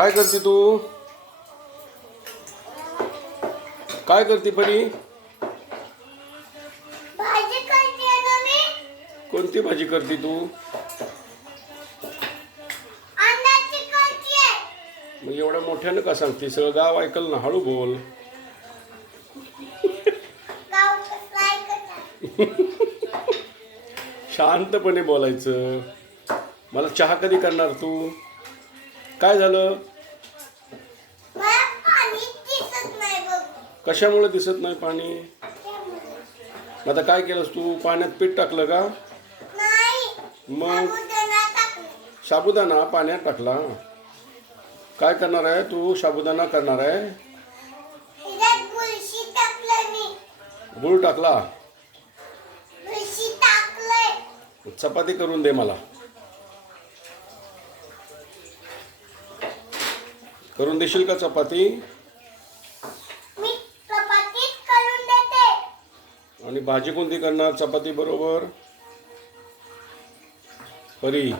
काय करते तू? काय करते परी? भाजी करते ना मी. कोणती भाजी करते तू? अंड्याची करते. मग एवढ्या मोठ्यानं का सांगते? सगळं गाव ऐकल ना, हळू बोल. गाव फ्राय करते. शांतपणे बोलायचं. मला चहा कधी करणार तू? काय झालं? मला पाणी दिसत नाही बघ. कशामुळे दिसत नाही पाणी? मग आता काय केलंस तू? पाण्यात पीठ टाकलं का? नाही. मग साबुदाणा टाकले. साबुदाणा पाण्यात टाकला. काय करणार आहे तू? साबुदाणा करणार आहे? त्याच्यात गुळशी टाकलं मी. गूळ टाकला. गुळशी टाकलंय. चपाती करून दे मला. करून देशील का चपाती? मी चपातीच करून देते. आणि भाजी कोणती करणार चपाती बरोबर? परी